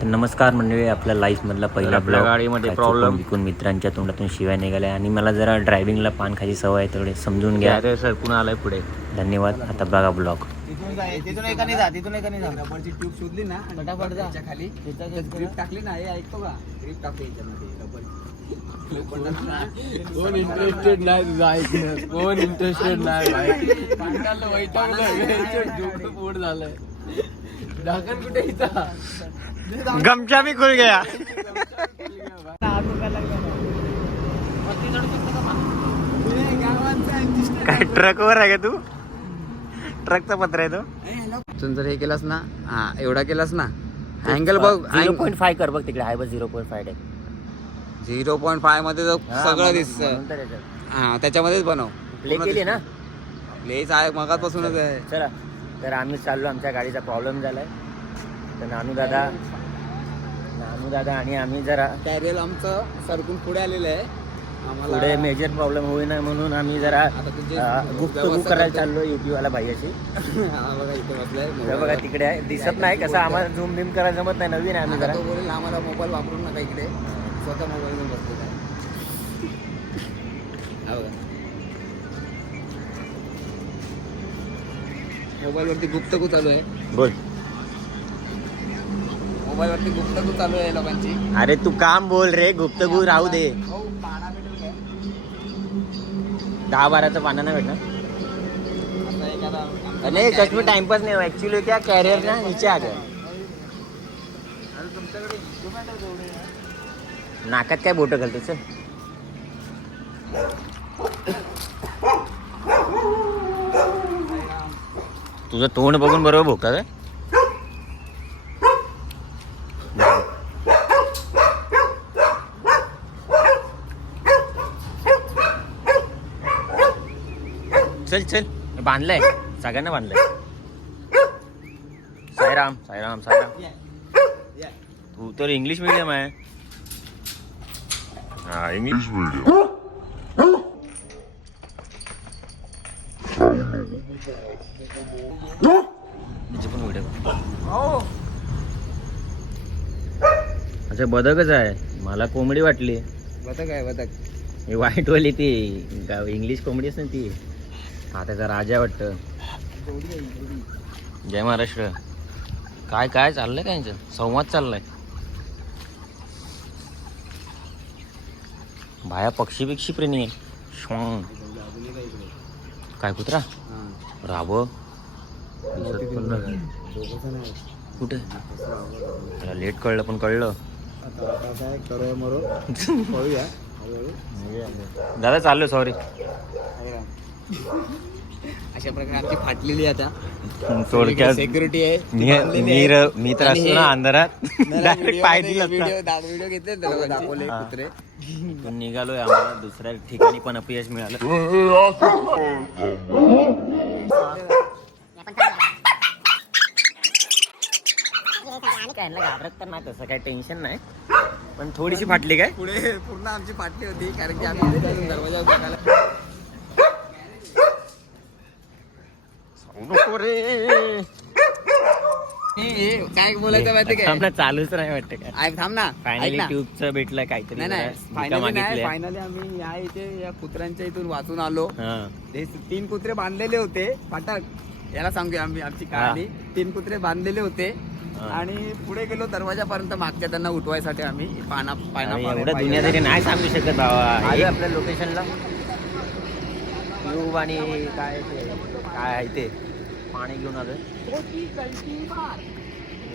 तर नमस्कार मंडळी आपल्या लाईफमधला पहिला आपल्या ब्लॉग. गाडीमध्ये. चुकून बिकून मित्रांच्या तोंडातून शिवाय निघाल्या. आणि मला जरा ड्रायव्हिंगला पान खायची सवय आहे तेवढे समजून घ्या. अरे सर पुन्हा आलाय पुढे? धन्यवाद. आता बघा ब्लॉग. तिथून जाय तिथून एकाने जा तिथून एकाने जा. रबरची ट्यूब शोधली ना फटाफट जा. खाली ग्रीप टाकली ना हे ऐकतो का? ग्रीप टाकते याच्यामध्ये कोण इंटरेस्टेड नाही तुझं ऐकण्यात कोण इंटरेस्टेड नाही? भाई पांडाला वैतागलं डोकं पोट झालंय. ढाकण कुठे इथं? गमछा भी खुल गया। काय ट्रकवर आहे का तू? ट्रकचा पत्र आहे तो? तिथून जर हे केलास ना हा एवढा केलास ना अँगल बघ झिरो पॉईंट फाय कर बघ तिकडे आहे बघ zero point five zero point फायमध्ये सगळं दिसत हा त्याच्यामध्येच बनव. प्ले केली ना? प्लेच आहे मगापासूनच आहे. चला तर आम्ही चाललो आमच्या गाडीचा प्रॉब्लेम झालाय. तर नानू दादा नानू दादा आणि आम्ही जरा कॅरियल आमचं सरकून पुढे आलेलं आहे. पुढे मेजर प्रॉब्लेम होईना म्हणून आम्ही जरा गुप्त व्यवस्था करायला. चाललो युपी वाला भाईयाशी बघा तिकडे आहे. दिसत नाही कसं आम्हाला झूम बिम करायला जमत नाही. नवीन आम्ही जरा. बोलेल आम्हाला मोबाईल वापरून नका इकडे. स्वतः मोबाईल घेऊन बसलेला आहे हा बघा. मोबाईल वरती गुप्तगू चालू आहे. बोल. मोबाईल वरती गुप्तगू चालू आहे लोकांची. अरे तू काम बोल रे गुप्तगू राहू दे. हो दहा बाराचं पानं नाही भेटणार? आता एखादा आमचा नहीं carrier- एक्चुअली क्या कैरियर ना नीचे आ गया अरे तुमच्याकडे instrument आहे तेवढे. नाकात काय बोट घालतो चल. तुझं तोंड बघून बरोबर भोका काय चल चल. बांधलंय. सगळ्यांना बांधलंय. साईराम साईराम या. तू तर इंग्लिश मीडियम आहे. हा इंग्लिश मीडियम पण व्हिडिओ अच्छा बदकच आहे. मला कोंबडी वाटली. बदक आहे बदक. ही white वाली ती. इंग्लिश कोंबडीच ना ती. त्याचा राजा वाटतं. जय महाराष्ट्र. काय काय चाललंय काय यांचं संवाद चाललाय. भाया पक्षी बिक्षी प्रेमी आहे. श्वांग. काय कुत्रा? राब कुठे? त्याला लेट कळलं पण कळलं. करूया मरो? पळूया. दादा चाललो सॉरी अशा प्रकारे आमची फाटलेली आता. थोडक्यात सिक्युरिटी आहे. मी मी तर असतो ना अंधारात. डायरेक्ट पाय दिला व्हिडिओ घेतले दाखवले. कुत्रे. इथून निघालोय आम्हाला. दुसऱ्या ठिकाणी पण अपयश मिळालं. घाबरत तर नाही तसं काय टेन्शन नाही पण थोडीशी फाटली काय पुढे पूर्ण आमची फाटली होती कारण की आम्ही दरवाजा बघायला नको रे. काय बोलायचं माहिती ना, चालूच नाही वाटतं काय. ऐक थांब ना ऐक फायनली ना. ट्यूबचं भेटलं काहीतरी नाही नाही भिका फायनली नाही मागितल्या. फायनली आम्ही या इथे या कुत्र्यांच्या इथून वाचून आलो. हा. ते तीन कुत्रे बांधलेले होते. फाटक याला सांगूया आम्ही आमची कहाणी. तीन कुत्रे बांधलेले होते. हा. आणि पुढे गेलो दरवाजापर्यंत मागच्या त्यांना उठवायसाठी आम्ही. पाना पाना अरे, एवढं. दुनियादारी नाही सांगू शकत बाबा. आलो आपल्या लोकेशनला ट्यूब आणि काय ते काय आहे ते? पाणी घेऊन आणि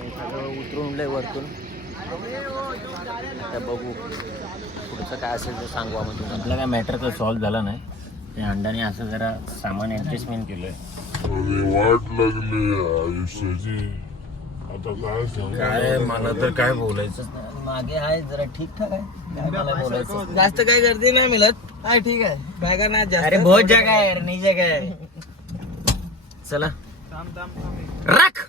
सगळं उतरून उडलंय वरतून. आता बघू पुढचं काय असेल ते सांगू आम्ही तुम्हाला. आपलं काय मॅटर तर सॉल्व्ह झालं नाही. त्या अंडाने असं जरा सामान ॲडजस्टमेंट केलंय. आणि वाट लागली आयुष्याची. आता काय सांगू? काय मला तर काय बोलायचं मागे आहे जरा ठीकठाक आहे. काय मला बोलायचं जास्त काही गर्दी नाही मिळत. हा ठीक आहे. बॅगा नाही जास्त अरे बहुत जगह है यार, नई जगह है चला. रख!